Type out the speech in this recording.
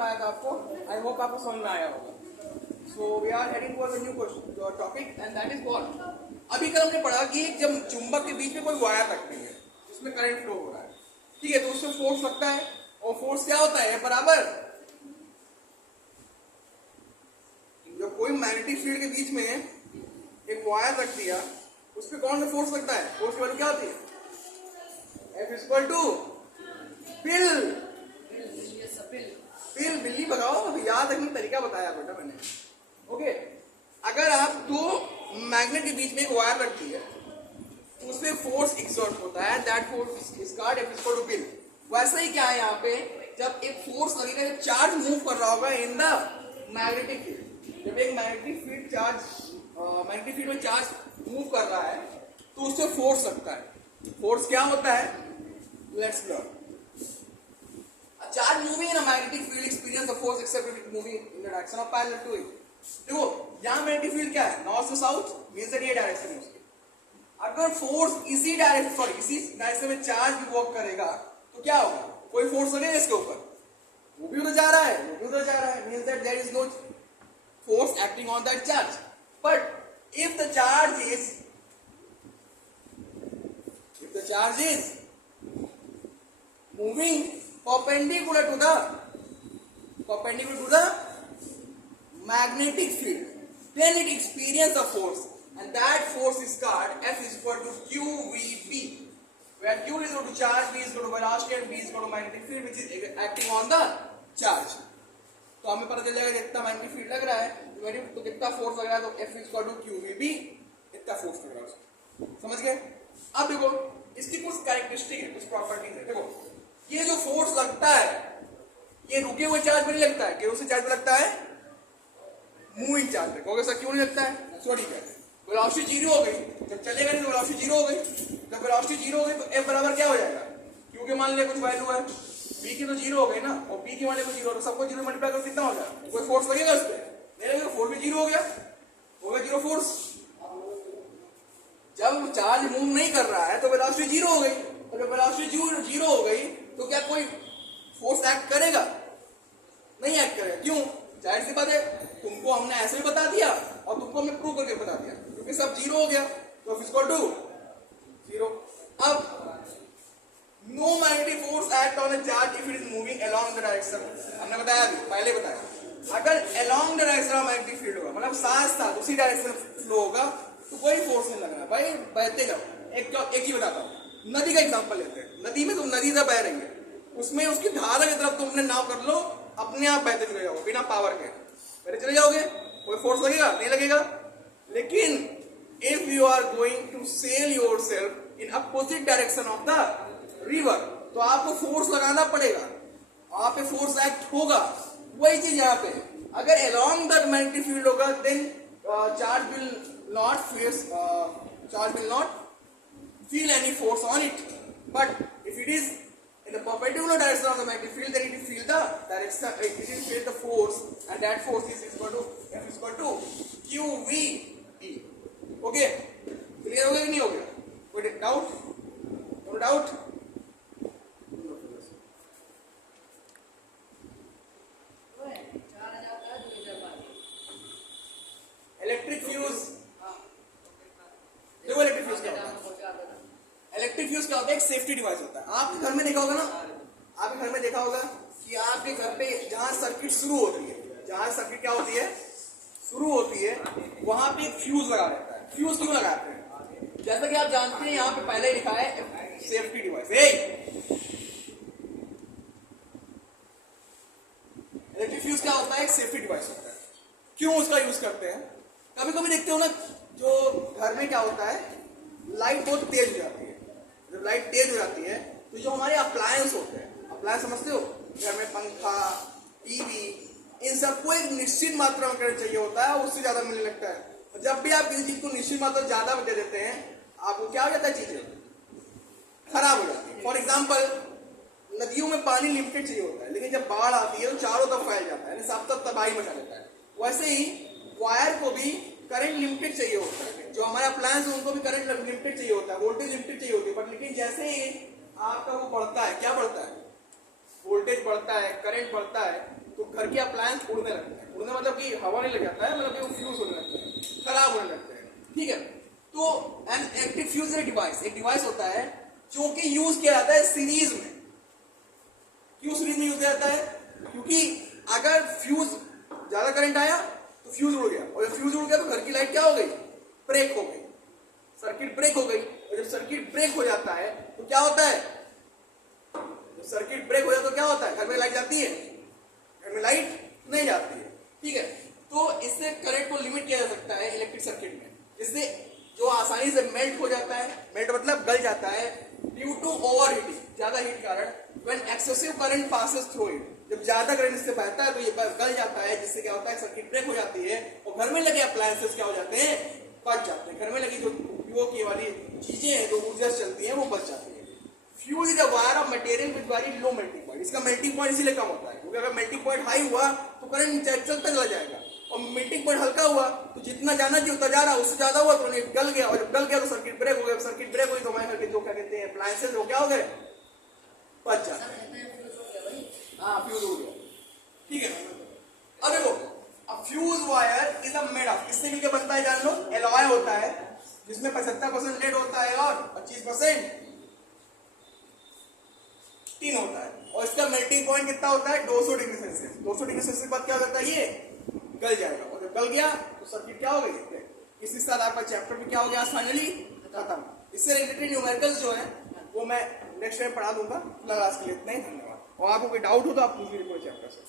पढ़ाया था आपको, आई होप आपको समझ में आया होगा। So we are heading for the new question topic and that is what. अभी कल हमने पढ़ा कि जब चुंबक के बीच में कोई वायर रखती है उसमें करंट फ्लो हो रहा है, ठीक है, तो उसमें फोर्स लगता है और फोर्स क्या होता है बराबर, जब कोई मैग्नेटिक फील्ड के बीच में एक वायर रख दिया उस पर कौन सा फोर्स लगता है, फोर्स की वैल्यू क्या होती है, F इक्वल टू पिल, पिल बिल्ली भगाओ, याद रखने तरीका बताया बेटा मैंने। ओके, अगर आप दो मैग्नेट के बीच में एक वायर रखती है तो उसमें फोर्स एक्सर्ट होता है, that force is called F equal to pill. वैसा ही क्या है यहाँ पे, जब एक फोर्स लगेगा, जब चार्ज मूव कर रहा होगा इन द मैग्नेटिक फील्ड, जब एक मैग्नेटिक फील्ड मैग्नेटिक फील्ड में चार्ज मूव कर रहा है तो उससे फोर्स लगता है। फोर्स क्या होता है, let's learn. A charge moving in a magnetic field experience a force except if it moving in the direction of parallel to it। देखो यहाँ मैग्नेटिक फील्ड क्या है, नॉर्थ से साउथ, मींस दैट ये डायरेक्शन है उसकी। अगर फोर्स इसी डायरेक्शन में चार्ज भी वर्क करेगा तो क्या होगा, कोई फोर्स लगेगा इसके ऊपर, वो भी उधर जा रहा है, वो भी उधर जा रहा है, means that there is no force acting on that charge. But if the charge is moving perpendicular to the magnetic field, then it experience a force and that force is called F is equal to QVB, where Q is equal to charge, V is equal to velocity and B is equal to magnetic field which is acting on the charge। तो हमें पता चल जाएगा जितना magnetic field लग रहा है तो कितना फोर्स लग रहा है, तो F is equal to QVB, इतना फोर्स लग रहा है, समझ गए। अब देखो इसकी कुछ कैरेक्टरिस्टिक है, कुछ प्रॉपर्टीज है। देखो ये जो फोर्स लगता है ये रुके हुए चार्ज पर नहीं लगता है, केवल चार्ज पर लगता है मूविंग चार्ज पे। कहोगे सर क्यों नहीं लगता है, सॉरी क्या वेलोसिटी जीरो हो गई, जब चलेगा नहीं तो वेलोसिटी जीरो हो गई, जब वेलोसिटी जीरो हो गई तो F बराबर क्या हो जाएगा, क्योंकि मान लिया कुछ वैल्यू है, B की तो जीरो हो गई ना, और B की मान लिया कुछ जीरो, तो सबको जीरो मल्टीप्लाई करो कितना हो जाएगा, कोई फोर्स लगेगा उस पर, नहीं लगेगा, फोर्स भी जीरो हो गया, होगा जीरो फोर्स। जब चार्ज मूव नहीं कर रहा है तो वेलोसिटी जीरो हो गई, और जब वेलोसिटी जीरो हो गई तो क्या कोई फोर्स एक्ट करेगा, नहीं एक्ट करेगा। क्यों, जाहिर सी बात है, तुमको हमने ऐसे ही बता दिया और तुमको हमने प्रूव करके बता दिया, क्योंकि सब जीरो हो गया तो F इक्वल टू जीरो। अब no magnetic force act on a charge if it is moving along the direction, हमने बताया अभी पहले बताया, अगर along the direction of magnetic field होगा, मतलब साथ साथ उसी डायरेक्शन में फ्लो होगा तो कोई फोर्स नहीं लग रहा भाई, बहते जाओ। एक ही बताता हूँ, नदी का एग्जांपल लेते हैं, नदी में तुम नदी से बह रही है, उसमें उसकी धारा की तरफ तुमने नाव कर लो, अपने आप बहते चले जाओगे बिना पावर के, बहते चले जाओगे, कोई फोर्स लगेगा नहीं लगेगा। लेकिन if you are going to sail yourself in opposite direction of the river तो आपको फोर्स लगाना पड़ेगा, वहां पे फोर्स एक्ट होगा। वही चीज यहाँ पे, अगर अलोंग द मैग्नेटिक फील्ड होगा then charge will not feel any force on it, but if it is in the perpendicular direction of the magnetic field then it will feel the direction, it will feel the force and that force is equal to F is equal to QVB। okay, clear हो गया कि नहीं हो गया, कोई doubt, no doubt. Electric fuse, देखो electric fuse क्या होता है, इलेक्ट्रिक फ्यूज क्या होता है, एक सेफ्टी डिवाइस होता है। आपके घर में देखा होगा ना, आपके घर में देखा होगा कि आपके घर पे जहां सर्किट शुरू होती है, जहां सर्किट क्या होती है शुरू होती है, वहां पे एक फ्यूज लगा रहता है। फ्यूज क्यों लगाते हैं, जैसा कि आप जानते हैं यहाँ पे पहले ही लिखा है सेफ्टी डिवाइस। इलेक्ट्रिक फ्यूज क्या होता है, एक सेफ्टी डिवाइस होता है। क्यों उसका यूज करते हैं, कभी कभी देखते हो ना, जो घर में क्या होता है, लाइट बहुत तेज हो जाती है, जब लाइट तेज हो जाती है तो जो हमारे अप्लायंस होते हैं, अप्लायंस समझते हो, घर में पंखा, टीवी, इन सबको एक निश्चित मात्रा में करंट चाहिए होता है, उससे ज्यादा मिलने लगता है। और जब भी आप किसी चीज को निश्चित मात्रा ज्यादा दे देते हैं आपको क्या हो जाता है, चीजें खराब हो जाती है। फॉर एग्जाम्पल नदियों में पानी लिमिटेड चाहिए होता है, लेकिन जब बाढ़ आती है तो चारों तरफ फैल जाता है, सब तब तबाही मचा देता है। वैसे ही वायर को भी करंट लिमिटेड चाहिए होता है, जो हमारे अप्लायंस है उनको भी करंट लिमिटेड चाहिए होता है, वोल्टेज लिमिटेड चाहिए होती है। बट लेकिन जैसे ही आपका वो बढ़ता है, क्या बढ़ता है, वोल्टेज बढ़ता है, करंट बढ़ता है, तो घर के अप्लायंस उड़ने लगते हैं। उड़ने मतलब कि हवा नहीं लग जाता है, मतलब कि वो फ्यूज होने लगते हैं, खराब होने लगते हैं, ठीक है। तो एन एक्टिव फ्यूज डिवाइस एक डिवाइस होता है जो कि यूज किया जाता है सीरीज में। क्यों सीरीज में यूज किया जाता है? क्योंकि अगर फ्यूज ज्यादा करंट आया तो फ्यूज उड़ गया, और जब फ्यूज उड़ गया तो घर की लाइट क्या हो गई? ब्रेक हो गई, सर्किट ब्रेक हो गई। और जब सर्किट ब्रेक हो जाता है तो क्या होता है? जब सर्किट ब्रेक हो जाता है तो क्या होता है? घर में लाइट जाती है? घर में लाइट नहीं जाती है, ठीक है। तो इससे करंट को लिमिट किया जा सकता है इलेक्ट्रिक सर्किट में, जिससे जो आसानी से मेल्ट हो जाता है, मेल्ट मतलब गल जाता है, ड्यू टू ओवर हीटिंग, ज्यादा हीट कारण, when excessive current passes through it, जब ज्यादा करंट इससे बहता है तो ये गल जाता है, जिससे क्या होता है? सर्किट ब्रेक हो जाती है और घर में लगे अप्लायंसेस क्या हो जाते हैं? बच जाते हैं। घर में लगी जो उपयोग की वाली चीजें हैं, जो ऊर्जा चलती हैं, वो बच जाती है। Fuse is a wire of material with very low melting point. इसका मेल्टिंग पॉइंट इसीलिए कम होता है क्योंकि अगर मेल्टिंग पॉइंट हाई हुआ तो करंट चलता चला जाएगा, और मेल्टिंग पॉइंट हल्का हुआ तो जितना जाना चाहिए उतना जा रहा, उससे ज्यादा हुआ तो गल गया, और जब गल गया तो सर्किट ब्रेक हो गया। सर्किट ब्रेक हुई तो हमारे घर के जो क्या कहते हैं अप्लायंसेस, वो क्या हो गए? बच जाते हैं। हाँ, फ्यूज हो गया, ठीक है। अब देखो, अब fuse wire is a made of, किससे मिलकर बनता है जान लो? एलॉय होता है, जिसमें 75% लेड होता है और 25% टिन होता है, और इसका मेल्टिंग पॉइंट कितना होता है? 200 डिग्री सेल्सियस। 200 डिग्री सेल्सियस के बाद क्या करता है? ये गल जाएगा, और जब गल गया तो सर्किट क्या हो गई? इसी साथ आपका चैप्टर भी क्या हो गया? फाइनली खत्म। इससे रिलेटेड न्यूमेरिकल्स जो है वो मैं नेक्स्ट टाइम पढ़ा दूंगा। फिलहाल आज के लिए इतना ही, धन्यवाद। और आपको कोई डाउट हो तो आप पूछ लीजिए पूरे चैप्टर से।